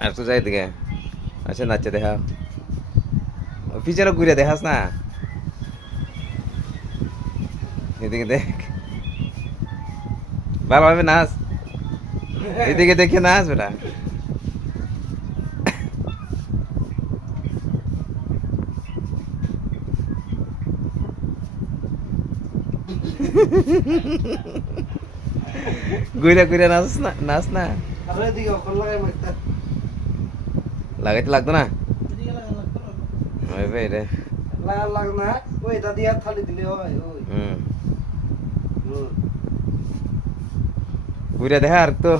আর তো যাই দিকে আচ্ছা নাচছে দেখা পিছনে ঘুরে দেখাস না এদিকে দেখ ভালোভাবে নাচ এদিকে দেখে নাচ বেটা ঘুরে ঘুরে নাচ না নাচ না লাগাইতে লাগতো না ওই ভাই রে ঘুরে দেখা আর তো